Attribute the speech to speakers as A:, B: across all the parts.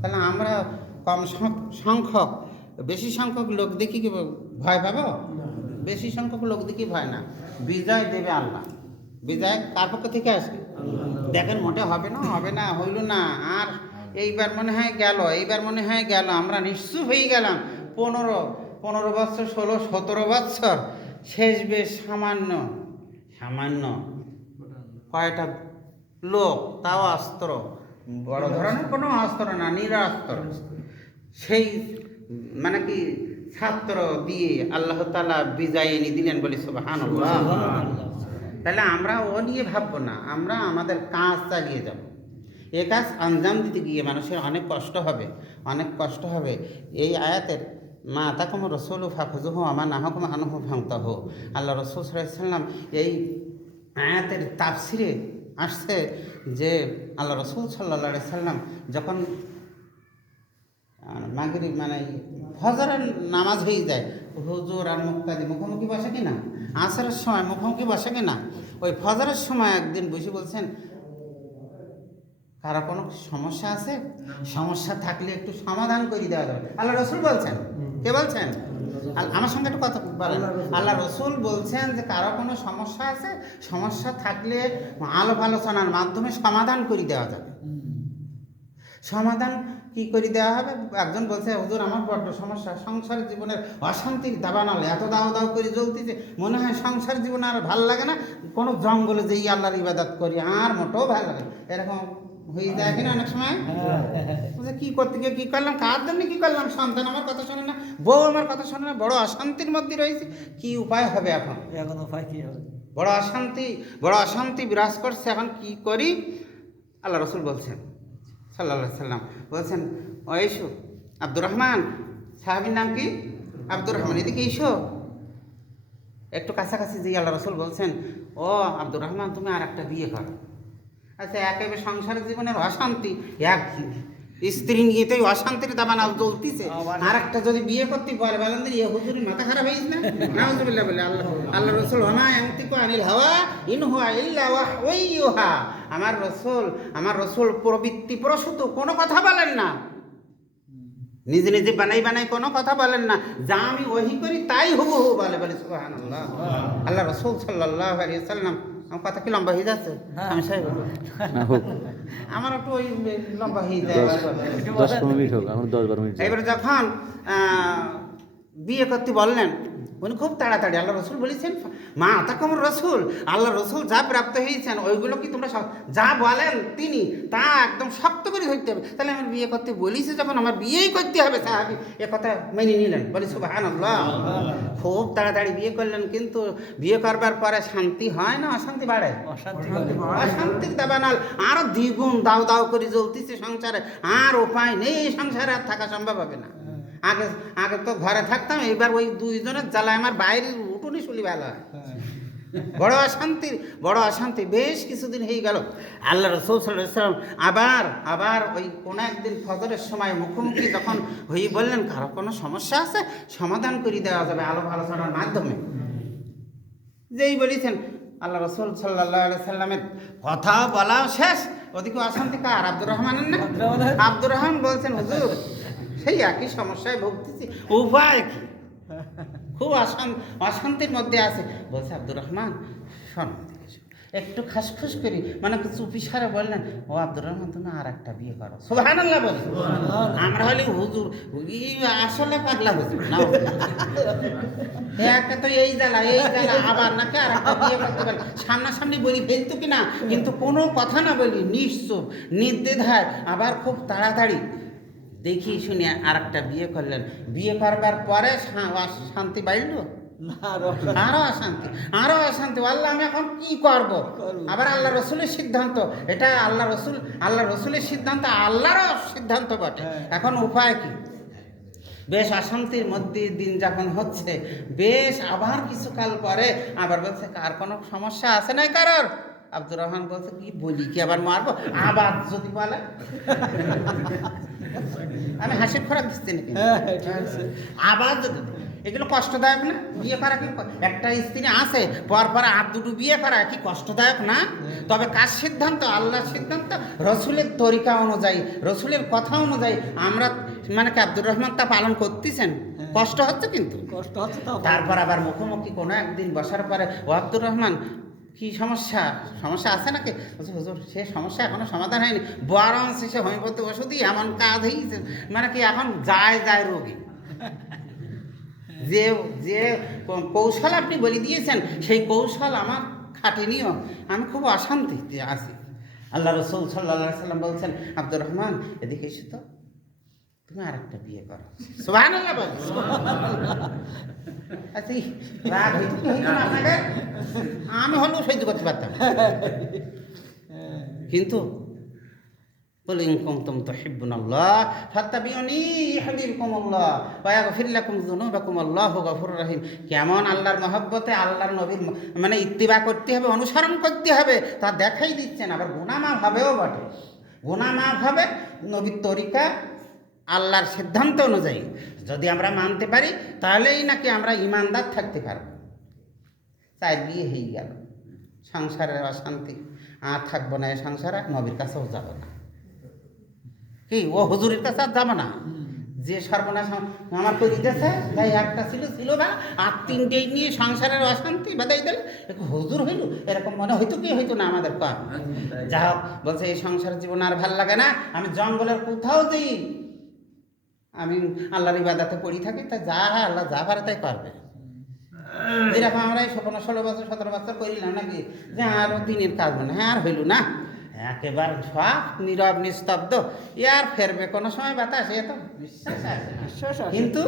A: তাহলে আমরা কম সংখ্যক বেশি সংখ্যক লোক দেখি কি ভয় পাবো? বেশি সংখ্যক লোক দেখি ভয় না। বিজয় দেবে আল্লাহ। বিজয় কার পক্ষ থেকে আসবে? দেখেন মোটে হবে না হবে না হইল না। আর এইবার মনে হয় গেল এইবার মনে হয় গেল আমরা নিশ্চুপ হয়ে গেলাম। পনেরো পনেরো বছর ষোলো সতেরো বছর শেষ বেশ সামান্য সামান্য। কয়টা লোক? তাও অস্ত্র। বড় ধরনের কোনো অস্ত্র না নিরাস্ত্র সেই মানে কি ছাত্র দিয়ে আল্লাহ তালা বিজয় এনে দিলেন বলি সুবাহান তাহলে আমরা ও নিয়ে ভাববো না আমরা আমাদের কাজ চালিয়ে যাব। এ কাজ আঞ্জাম দিতে গিয়ে মানুষের অনেক কষ্ট হবে অনেক কষ্ট হবে। এই আয়াতের মা তাকুম রসুল ফাখুজুহ আমার নাহকুম আনহু ভাঙতাহ আল্লাহ রসুল সাল্লাম এই আয়াতের তাফসিরে আসছে যে আল্লাহ রসুল সাল্লা সাল্লাম যখন মাগরিব মানে ফজরের নামাজ হয়ে যায়, হুজুর আর মুক্তাদি মুখোমুখি বসে কিনা? আসরের সময় মুখোমুখি বসে কিনা? ওই ফজরের সময় একদিন বসে বলছেন, কারও কোনো সমস্যা আছে? সমস্যা থাকলে একটু সমাধান করে দেওয়া যাবে। আল্লাহ রসুল বলছেন। কে বলছেন? আমার সঙ্গে একটু কথা বলেন। আল্লাহ রসুল বলছেন যে কারও কোনো সমস্যা আছে সমস্যা থাকলে আলোপ আলোচনার মাধ্যমে সমাধান করে দেওয়া যাবে। সমাধান কি করে দেওয়া হবে? একজন বলছে হুজুর আমার বড্ড সমস্যা। সংসার জীবনের অশান্তির দাবানল এত দাও দাও করে জ্বলতেছে। মনে হয় সংসার জীবনে আর ভালো লাগে না। কোনো জঙ্গলে যেই আল্লাহর ইবাদত করি আর মোটেও ভালো লাগে এরকম হয়ে যায় কিনা অনেক সময়? কি করতে গিয়ে কি করলাম? কার জন্য কি করলাম? সন্তান আমার কথা শোনে না বউ আমার কথা শোনে না বড় অশান্তির মধ্যে রয়েছে কি উপায় হবে এখন?
B: এখন উপায় কি হবে?
A: বড় অশান্তি বড় অশান্তি বিরাজ করছে এখন কি করি? আল্লাহ রসুল বলছেন সাল্লাহ সাল্লাম বলছেন ও এসো আব্দুর রহমান সাহাবির নাম কি? আব্দুর রহমান এদিকে এসো। একটু কাছাকাছি যে আল্লাহ রসুল বলছেন ও আব্দুর রহমান তুমি আর একটা বিয়ে করো। আচ্ছা একেবারে সংসার জীবনের অশান্তি। এক স্ত্রী নিয়ে তো এই অশান্তির দাবান জ্বলতিছে। আর একটা যদি বিয়ে করতে বলে বলেন যে, এ হুজুরের মাথা খারাপ হয়েছে না? নাউজুবিল্লাহ বলে আল্লাহ আল্লাহ রসুল হমা এমতিকু আনিল হাওয়া ইন হুয়া ইল্লা ওয়াহ ওই ইউহা আমার রসুল আমার রসুল প্রবৃত্তি প্রসূত কোনো কথা বলেন না। নিজে নিজে বানাই বানাই কোনো কথা বলেন না। যা আমি ওহি করি তাই হবু হবু বলে বলে আল্লাহ আল্লাহ রসুল সাল্লাহ আলিয়া সাল্লাম আমার কথা কি লম্বা হয়ে যাচ্ছে? আমি সাহেব। আমার একটু ওই লম্বা হয়ে যায়।
C: দশ পনেরো মিনিট হোক এখন দশ বারো মিনিট
A: এবারে যখন বিয়ে করতে বললেন উনি খুব তাড়াতাড়ি আল্লাহ রসুল বলেছেন মা তাকম রসুল আল্লাহ রসুল যা প্রাপ্ত হয়েছেন ওইগুলো কি তোমরা যা বলেন তিনি তা একদম শক্ত করে ধরতে হবে। তাহলে আমার বিয়ে করতে বলিছে যখন আমার বিয়েই করতে হবে সাহাবি। এ কথা মেনে নিলেন বলি সুবাহান আল্লাহ খুব তাড়াতাড়ি বিয়ে করলেন কিন্তু বিয়ে করবার পরে শান্তি হয় না অশান্তি বাড়ে?
B: অশান্তি
A: অশান্তির দাবানাল। আরও দ্বিগুণ দাও দাও করে জ্বলতেছে সংসারে। আর উপায় নেই সংসারে আর থাকা সম্ভব হবে না। আগে আগে তো ঘরে থাকতাম এইবার ওই দুইজনের জ্বালায় আমার বাইরের উঠুনি শুলি ভালো হয়। বড় অশান্তির বড় অশান্তি বেশ কিছুদিন হয়ে গেল। আল্লাহ রসুল সাল্লাম আবার আবার ওই কোনো একদিন ফজরের সময় মুখোমুখি যখন হয়ে বললেন কারও কোনো সমস্যা আছে? সমাধান করে দেওয়া যাবে আলো আলোচনার মাধ্যমে। যেই বলেছেন আল্লাহ রসুল সাল্লাহ সাল্লামের কথা বলা শেষ। ওদিকে অশান্তি কার? আব্দুর রহমানের না?
B: আব্দুর
A: আব্দুর রহমান বলছেন হুজুর সেই একই সমস্যায় ভুগতেছি। উপায় কি? খুব অশান অশান্তির মধ্যে আছে। বলছে আব্দুর রহমান শোন একটু খাসখুস করি। মানে চুপি সারে বললেন ও আব্দুর রহমান তুমি আর একটা বিয়ে করো। সুবাহান আল্লাহ বলি আমরা হলে হুজুর আসলে পাগলা হুজুর না একটা তো এই জ্বালা এই জ্বালা আবার নাকি আর একটা বিয়ে করতে পারে। সামনাসামনি বলি ফেলতো কিনা কিন্তু কোনো কথা না বলি নিশ্চুপ নির্দ্বিধায় আবার খুব তাড়াতাড়ি। দেখি শুনে আর একটা বিয়ে করলেন। বিয়ে করবার পরে শান্তি
B: আরও
A: আরও অশান্তি আরও অশান্তি। আল্লাহ আমি এখন কি করব? আবার আল্লাহ রসুলের সিদ্ধান্ত। এটা আল্লাহ রসুল আল্লাহ রসুলের সিদ্ধান্ত আল্লাহরও সিদ্ধান্ত বটে।
B: হ্যাঁ।
A: এখন উপায় কি? বেশ অশান্তির মধ্যে দিন যখন হচ্ছে। বেশ আবার কিছুকাল পরে আবার বলছে কার কোনো সমস্যা আছে নাই কারোর? আব্দুর রহমান বলছে কি বলি কি আবার মারবো? আবার যদি বলে। আমি হাসির খোরাক দিচ্ছি নাকি?
B: হ্যাঁ আছে।
A: আবার যদি এগুলো কষ্টদায়ক না? বিয়ে করা কি একটা স্ত্রী আছে পর পর আর দুটো বিয়ে করা কি কষ্টদায়ক না? তবে কার সিদ্ধান্ত? আল্লাহর সিদ্ধান্ত রসুলের তরিকা অনুযায়ী রসুলের কথা অনুযায়ী আমরা মানে কি আব্দুর রহমান তা পালন করতেছেন? কষ্ট হচ্ছে কিন্তু।
B: কষ্ট হচ্ছে
A: তারপর আবার মুখোমুখি কোনো একদিন বসার পরে ও আব্দুর রহমান কি সমস্যা? সমস্যা আছে নাকি? বলছে, হুজুর সে সমস্যা এখনও সমাধান হয়নি। বরং সে হোমিওপ্যাথি ওষুধই এমন কাজ হয়েছে মানে কি এখন যায় যায় রোগী। যে যে কৌশল আপনি বলে দিয়েছেন সেই কৌশল আমার খাটেনিও। আমি খুব অশান্তিতে আছি। আল্লাহ রসুল সাল্লাহ সাল্লাম বলছেন আব্দুর রহমান এদিকে এসে তো। তুমি আর একটা বিয়ে করো। সুবাহ আচ্ছা এই রাগ না আপনাকে আমি হলেও সহ্য করতে পারতাম। কিন্তু বলে, ইন কুনতুম তুহিব্বুনাল্লাহ ফাত্তাবিউনি ইউহিব্বুকুমুল্লাহ ওয়া ইয়াগফির লাকুম যুনুবাকুম, আল্লাহু গফুরুর রহিম। কেমন আল্লাহর মহব্বতে আল্লাহর নবীর মানে ইত্তিবা করতে হবে, অনুসরণ করতে হবে, তা দেখাই দিচ্ছেন। আবার গুনামা ভাবেও বটে। গুনামা ভাবে নবীর তরিকা, আল্লাহর সিদ্ধান্ত অনুযায়ী। যদি আমরা মানতে পারি, তাহলেই নাকি আমরা ইমানদার থাকতে পারব। তাই বিয়ে হয়ে গেল। সংসারের অশান্তি, আর থাকব না এই সংসারে নবীর কাছেও যাব না। কি, ও হুজুরের কাছে আর যাব না? যে সর্বনাশ আমার করে দিতেছে? তাই একটা ছিল ছিল না আর তিনটেই নিয়ে সংসারের অশান্তি বাদাই দিল। হুজুর হইল? এরকম মনে হইতো কি হইতো না আমাদের কম যা হোক, বলছে, এই সংসার জীবন আর ভালো লাগে না, আমি জঙ্গলের কোথাও যাই। আমি আল্লাহর ইবাদাতে পড়ি থাকি, তা যা আল্লাহ যা পারে তাই পারবে যেরকম আমরা এই পনেরো ষোলো বছর সতেরো বছর করিলাম নাকি যে আরও দিনের কাজ না হ্যাঁ আর হইল না? একেবারে সব নীরব নিস্তব্ধ। ইয়ার ফেরবে কোনো সময় বাতাস এ তো বিশ্বাস আছে। কিন্তু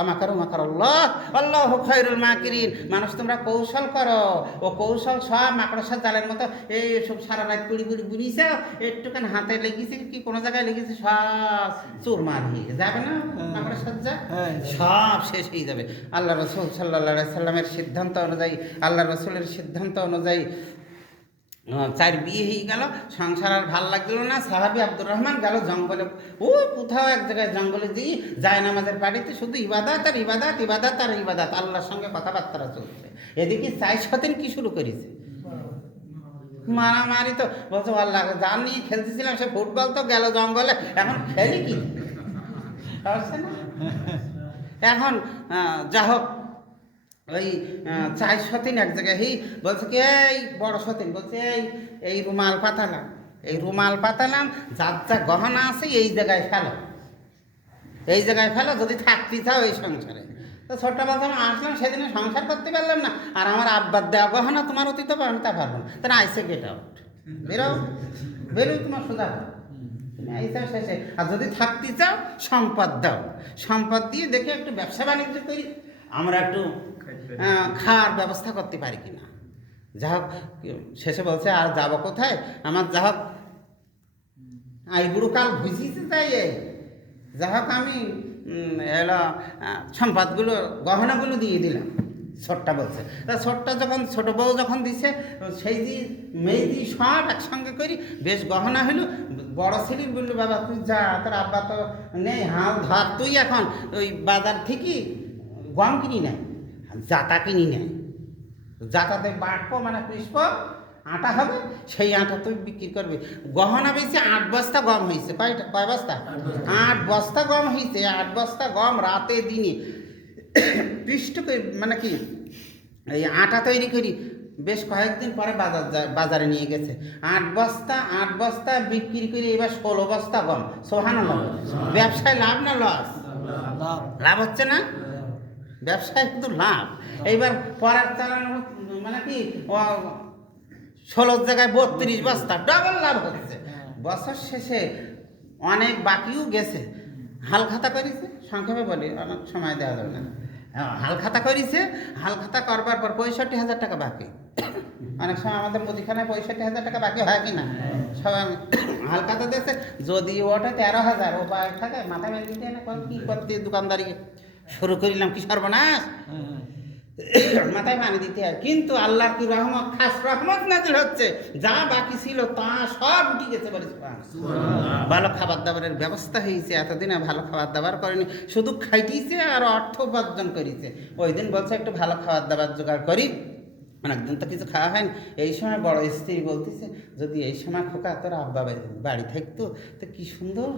A: অমাকার মাকার আল্লাহ আল্লাহ খৈরুল মাকিরিন। মানুষ তোমরা কৌশল করো। ও কৌশল সব মাকড়সার জালের মতো এই সব সারা রাত কুড়ি পুড়ি বুড়িছে একটুখানি হাতে লেগেছে কি কোনো জায়গায় লেগেছে? সব চোর মার হয়ে যাবে না মাকড়সার জাল
B: হ্যাঁ
A: সব শেষ হয়ে যাবে। আল্লাহ রসুল সাল্লা সাল্লামের সিদ্ধান্ত অনুযায়ী আল্লাহ রসুলের সিদ্ধান্ত অনুযায়ী চার বিয়ে হয়ে গেল, সংসার আর ভালো লাগছিল না, সাহাবি আব্দুর রহমান গেল জঙ্গলে। ও, কোথাও এক জায়গায় জঙ্গলে দিয়ে যায় নামাজের বাড়িতে, শুধু ইবাদাত আর ইবাদাত ইবাদাত আর ইবাদাত, আল্লাহর সঙ্গে কথাবার্তা চলছে। এদিকে চাই সতেন কি শুরু করেছে? মারামারি তো, বলছে, আল্লাহ যার নিয়ে খেলতেছিলাম, সে ফুটবল তো গেল জঙ্গলে, এখন খেলি কি? এখন যা হোক ওই চার সতীন এক জায়গায়। হি বলছে কি, এই বড় সতীন। বলছে, এই এই রুমাল পাতালাম। এই রুমাল পাতালাম, যার যা গহনা আছে এই জায়গায় ফেলো। এই জায়গায় ফেলো, যদি থাকতে চাও এই সংসারে। তো ছোট্ট বাচ্চা আমি আসলাম সেদিনে সংসার করতে পারলাম না। আর আমার আব্বার দেওয়া গহনা তোমার অতীত হবে, আমি তা পারব না। তাহলে আইসে গেট আউট বেরো, বেরোই তোমার সোজা শেষে। আর যদি থাকতে চাও, সম্পদ দাও। সম্পদ দিয়ে দেখে একটু ব্যবসা বাণিজ্য করি। আমরা একটু খাওয়ার ব্যবস্থা করতে পারি কিনা যা হোক শেষে বলছে, আর যাব কোথায়? আমার যা হোক আই বুড়ো কাল বুঝিয়েছে তাই যা হোক আমি এলো সম্পদগুলো, গহনাগুলো দিয়ে দিলাম, ছোট্টা বলছে। তা ছোট্টা যখন, ছোট বউ যখন দিছে, সেই দি মেয়ে দি সব একসঙ্গে করি, বেশ গহনা হইল বড় ছেলের বলল, বাবা, তুই যা, তোর আব্বা তো নেই, হাল ধর, তুই এখন ওই বাজার থেকে গম কিনি নেয় জাতা কিনি নেয় জাতাতে বাটবো মানে পিসব আটা হবে সেই আটা তুই বিক্রি করবে। গহনা বেশি আট বস্তা গম হয়েছে কয়টা কয় বস্তা? আট বস্তা। গম হয়েছে আট বস্তা গম রাতে দিনে। করে মানে কি এই আটা তৈরি করি বেশ কয়েকদিন পরে বাজার বাজারে নিয়ে গেছে। আট বস্তা আট বস্তা বিক্রি করে এবার ষোলো বস্তা গম। সোহানো লাভ। ব্যবসায় লাভ না লস?
B: লাভ
A: হচ্ছে না? ব্যবসায় কিন্তু লাভ। এইবার পরের চালানো মানে কি ষোলোর জায়গায় বত্রিশ বস্তা ডবল লাভ হচ্ছে। বছর শেষে অনেক বাকিও গেছে। হাল খাতা করেছে? সংক্ষেপে বলি অনেক সময় দেওয়া যাবে না। হ্যাঁ, হাল খাতা করেছে হাল খাতা করবার পর পঁয়ষট্টি হাজার টাকা বাকি। অনেক সময় আমাদের মুদিখানায় পঁয়ষট্টি হাজার টাকা বাকি হয় কি না? সবাই হাল খাতা দিয়েছে যদি ওটা তেরো হাজার ও পায়ে থাকে মাথা দিয়ে না কি করতে দোকানদারি শুরু করিলাম কি সর্বনাশ?
B: হ্যাঁ।
A: মাথায় পানি দিতে হয়। কিন্তু আল্লাহ কি রহমত? খাস রহমত নাজিল হচ্ছে। যা বাকি ছিল তা সব উঠে গেছে বলে ভালো খাবার দাবারের ব্যবস্থা হয়েছে। এতদিনে ভালো খাবার দাবার করেনি। শুধু খাইটিছে আর অর্থ উপার্জন করেছে। ওই দিন বলছে একটু ভালো খাবার দাবার জোগাড় করি। অনেকদিন তো কিছু খাওয়া হয়নি। এই সময় বড় স্ত্রী বলতেছে যদি এই সময় খোকা তোর আব্বা বাড়ি থাকতো তো কি সুন্দর